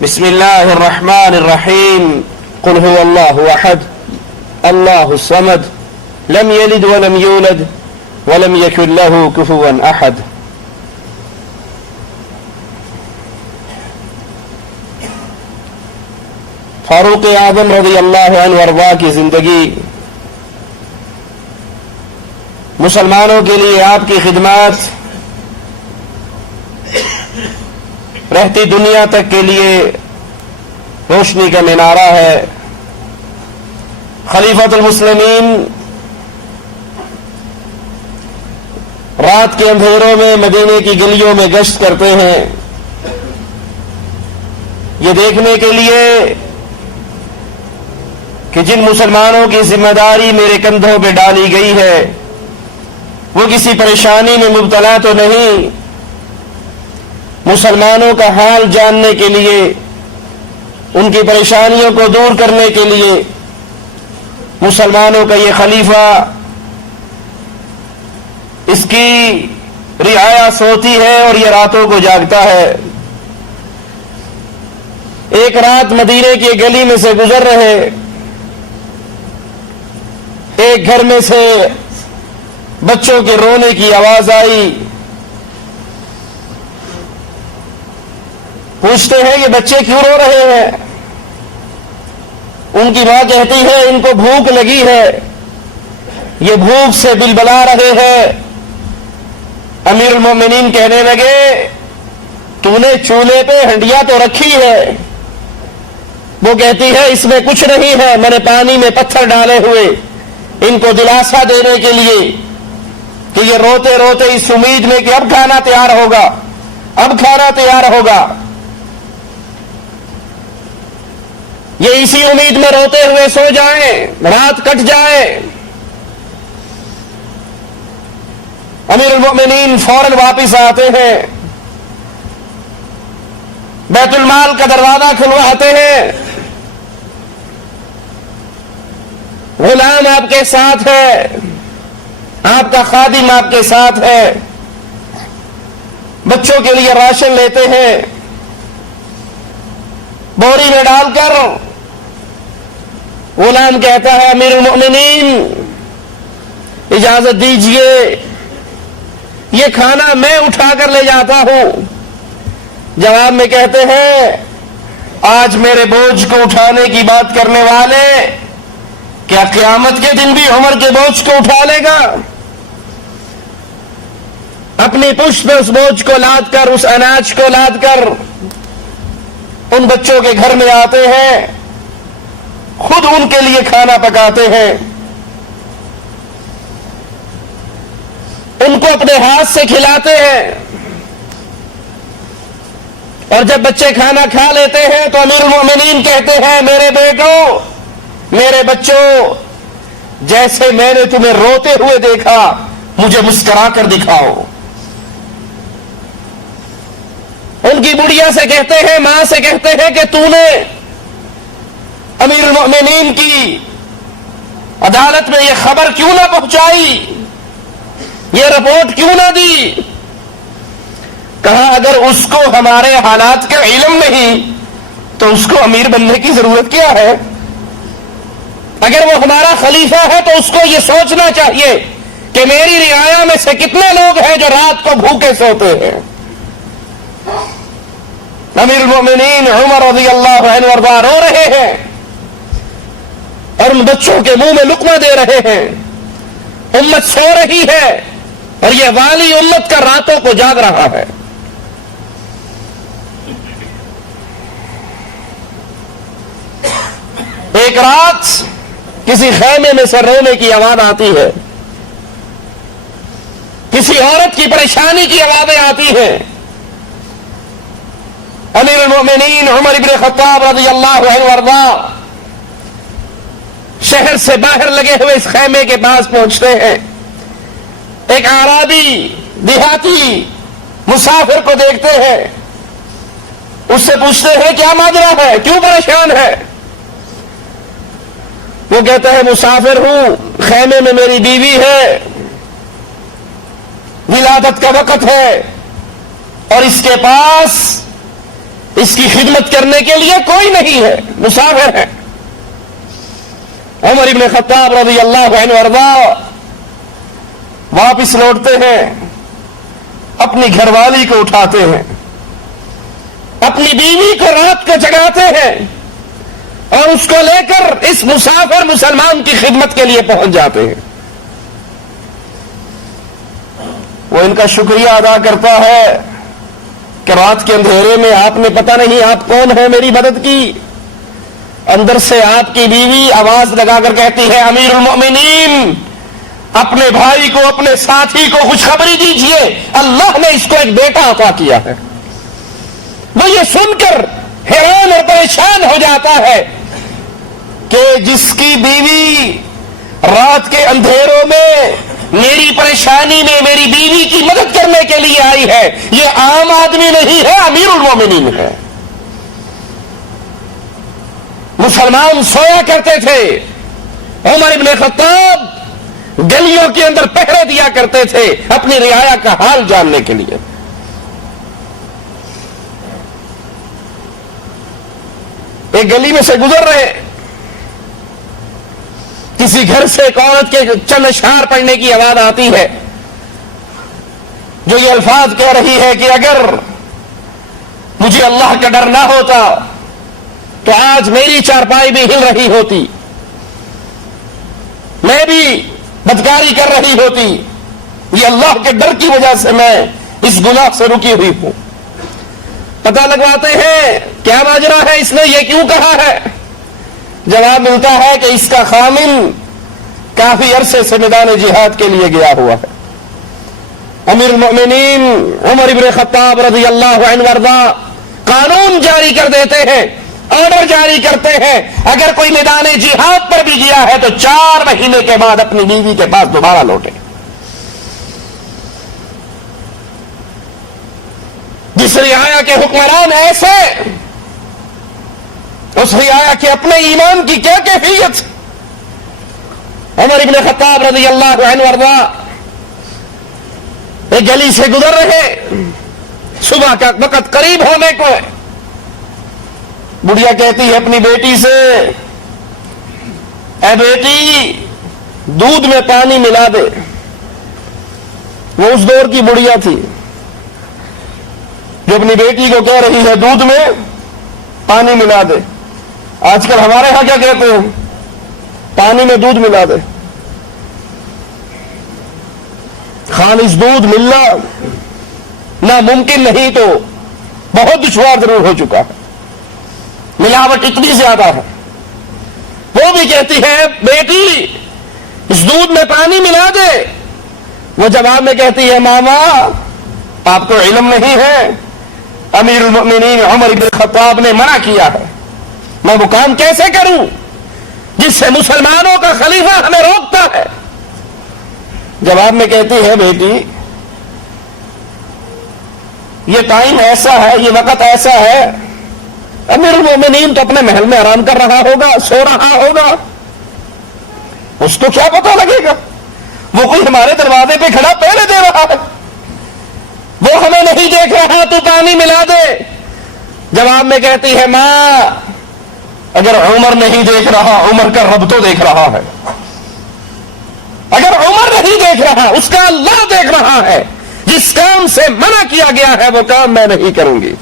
بسم الله الرحمن الرحيم قل هو الله أحد الله الصمد لم يلد ولم يولد ولم يكن له كفوا أحد. فاروق اعظم رضی اللہ عنہ وارضاہ کی زندگی مسلمانوں کے لیے آپ کی خدمات رہتی دنیا تک کے لیے روشنی کا مینارہ ہے. خلیفۃ المسلمین رات کے اندھیروں میں مدینے کی گلیوں میں گشت کرتے ہیں یہ دیکھنے کے لیے کہ جن مسلمانوں کی ذمہ داری میرے کندھوں پہ ڈالی گئی ہے وہ کسی پریشانی میں مبتلا تو نہیں. مسلمانوں کا حال جاننے کے لیے ان کی پریشانیوں کو دور کرنے کے لیے مسلمانوں کا یہ خلیفہ اس کی رعایا سوتی ہے اور یہ راتوں کو جاگتا ہے. ایک رات مدینے کی گلی میں سے گزر رہے ایک گھر میں سے بچوں کے رونے کی آواز آئی. پوچھتے ہیں یہ بچے کیوں رو رہے ہیں؟ ان کی ماں کہتی ہے ان کو بھوک لگی ہے یہ بھوک سے بلبلا رہے ہیں. امیر المومنین کہنے لگے تو نے چولہے پہ ہنڈیا تو رکھی ہے. وہ کہتی ہے اس میں کچھ نہیں ہے میں نے پانی میں پتھر ڈالے ہوئے ان کو دلاسا دینے کے لیے کہ یہ روتے روتے اس امید میں کہ اب کھانا تیار ہوگا اب کھانا تیار ہوگا یہ اسی امید میں روتے ہوئے سو جائیں رات کٹ جائے. امیر المؤمنین فوراً واپس آتے ہیں بیت المال کا دروازہ کھلواتے ہیں. غلام آپ کے ساتھ ہے آپ کا خادم آپ کے ساتھ ہے. بچوں کے لیے راشن لیتے ہیں بوری میں ڈال کر. غلام کہتا ہے امیر المؤمنین اجازت دیجئے یہ کھانا میں اٹھا کر لے جاتا ہوں. جواب میں کہتے ہیں آج میرے بوجھ کو اٹھانے کی بات کرنے والے کیا قیامت کے دن بھی عمر کے بوجھ کو اٹھا لے گا؟ اپنی پشت پہ اس بوجھ کو لاد کر اس اناج کو لاد کر ان بچوں کے گھر میں آتے ہیں خود ان کے لیے کھانا پکاتے ہیں ان کو اپنے ہاتھ سے کھلاتے ہیں. اور جب بچے کھانا کھا لیتے ہیں تو امیر المومنین کہتے ہیں میرے بیٹوں میرے بچوں جیسے میں نے تمہیں روتے ہوئے دیکھا مجھے مسکرا کر دکھاؤ. ان کی بڑھیا سے کہتے ہیں ماں سے کہتے ہیں کہ تو نے امیر المؤمنین کی عدالت میں یہ خبر کیوں نہ پہنچائی یہ رپورٹ کیوں نہ دی؟ کہا اگر اس کو ہمارے حالات کا علم نہیں تو اس کو امیر بننے کی ضرورت کیا ہے؟ اگر وہ ہمارا خلیفہ ہے تو اس کو یہ سوچنا چاہیے کہ میری رعایا میں سے کتنے لوگ ہیں جو رات کو بھوکے سوتے ہیں. امیر المؤمنین عمر رضی اللہ عنہ وارضاہ رو رہے ہیں اور ان بچوں کے منہ میں لقمہ دے رہے ہیں. امت سو رہی ہے اور یہ والی امت کا راتوں کو جاگ رہا ہے. ایک رات کسی خیمے میں سے رونے کی آواز آتی ہے کسی عورت کی پریشانی کی آوازیں آتی ہیں. امیر المؤمنین عمر بن خطاب رضی اللہ عنہ وارضاہ شہر سے باہر لگے ہوئے اس خیمے کے پاس پہنچتے ہیں. ایک اعرابی دیہاتی مسافر کو دیکھتے ہیں اس سے پوچھتے ہیں کیا ماجرا ہے کیوں پریشان ہے؟ وہ کہتا ہے مسافر ہوں خیمے میں میری بیوی ہے ولادت کا وقت ہے اور اس کے پاس اس کی خدمت کرنے کے لیے کوئی نہیں ہے، مسافر ہے۔ عمر ابن خطاب رضی اللہ عنہ وارضا واپس لوٹتے ہیں، اپنی گھر والی کو اٹھاتے ہیں، اپنی بیوی کو رات کو جگاتے ہیں اور اس کو لے کر اس مسافر مسلمان کی خدمت کے لیے پہنچ جاتے ہیں۔ وہ ان کا شکریہ ادا کرتا ہے کہ رات کے اندھیرے میں آپ نے پتہ نہیں آپ کون ہیں میری مدد کی۔ اندر سے آپ کی بیوی آواز لگا کر کہتی ہے، امیر المؤمنین، اپنے بھائی کو، اپنے ساتھی کو خوشخبری دیجئے، اللہ نے اس کو ایک بیٹا عطا کیا ہے۔ وہ یہ سن کر حیران اور پریشان ہو جاتا ہے کہ جس کی بیوی رات کے اندھیروں میں میری پریشانی میں میری بیوی کی مدد کرنے کے لیے آئی ہے، یہ عام آدمی نہیں ہے، امیر المومنین ہے۔ مسلمان سویا کرتے تھے، عمر ابن خطاب گلیوں کے اندر پہرے دیا کرتے تھے اپنی رعایا کا حال جاننے کے لیے۔ ایک گلی میں سے گزر رہے، کسی گھر سے ایک عورت کے چند اشعار پڑھنے کی آواز آتی ہے جو یہ الفاظ کہہ رہی ہے کہ اگر مجھے اللہ کا ڈر نہ ہوتا تو آج میری چارپائی بھی ہل رہی ہوتی، میں بھی بدکاری کر رہی ہوتی، یہ اللہ کے ڈر کی وجہ سے میں اس گناہ سے رکی ہوئی ہوں۔ پتہ لگواتے ہیں کیا ماجرا ہے، اس نے یہ کیوں کہا ہے؟ جواب ملتا ہے کہ اس کا خامن کافی عرصے سے میدان جہاد کے لیے گیا ہوا ہے۔ امیر المؤمنین عمر ابن خطاب رضی اللہ عنہ وارضا قانون جاری کر دیتے ہیں، آرڈر جاری کرتے ہیں، اگر کوئی میدان جہاد پر بھی گیا ہے تو 4 مہینے کے بعد اپنی بیوی کے پاس دوبارہ لوٹے۔ جس رعایا کے حکمران ایسے، اس رعایا کے اپنے ایمان کی کیا کیفیت؟ عمر ابن خطاب رضی اللہ عنہ وارضا ایک گلی سے گزر رہے، صبح کا وقت قریب ہونے کو ہے، بڑھیا کہتی ہے اپنی بیٹی سے، اے بیٹی دودھ میں پانی ملا دے۔ وہ اس دور کی بڑھیا تھی جو اپنی بیٹی کو کہہ رہی ہے دودھ میں پانی ملا دے۔ آج کل ہمارے ہاں کیا کہتے ہیں؟ پانی میں دودھ ملا دے۔ خالص دودھ ملنا ناممکن نہیں تو بہت دشوار ضرور ہو چکا ہے، ملاوٹ اتنی زیادہ ہے۔ وہ بھی کہتی ہے بیٹی اس دودھ میں پانی ملا دے۔ وہ جواب میں کہتی ہے ماما آپ کو علم نہیں ہے، امیر المؤمنین عمر بن خطاب نے منع کیا ہے، میں وہ کام کیسے کروں جس سے مسلمانوں کا خلیفہ ہمیں روکتا ہے؟ جواب میں کہتی ہے بیٹی یہ ٹائم ایسا ہے، یہ وقت ایسا ہے، امیر المومنین تو اپنے محل میں آرام کر رہا ہوگا، سو رہا ہوگا، اس کو کیا پتہ لگے گا؟ وہ کوئی ہمارے دروازے پہ کھڑا پہلے دے رہا ہے، وہ ہمیں نہیں دیکھ رہا، تو پانی ملا دے۔ جواب میں کہتی ہے ماں اگر عمر نہیں دیکھ رہا، عمر کا رب تو دیکھ رہا ہے۔ اگر عمر نہیں دیکھ رہا، اس کا اللہ دیکھ رہا ہے۔ جس کام سے منع کیا گیا ہے وہ کام میں نہیں کروں گی۔